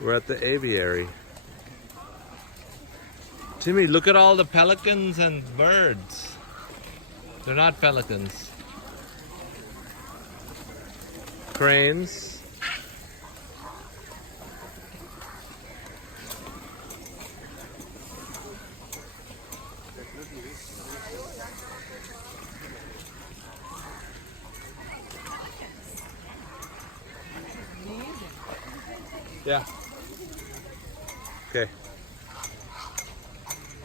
We're at the aviary. Timmy, look at all the pelicans and birds. They're not pelicans. Cranes. Yeah. Okay.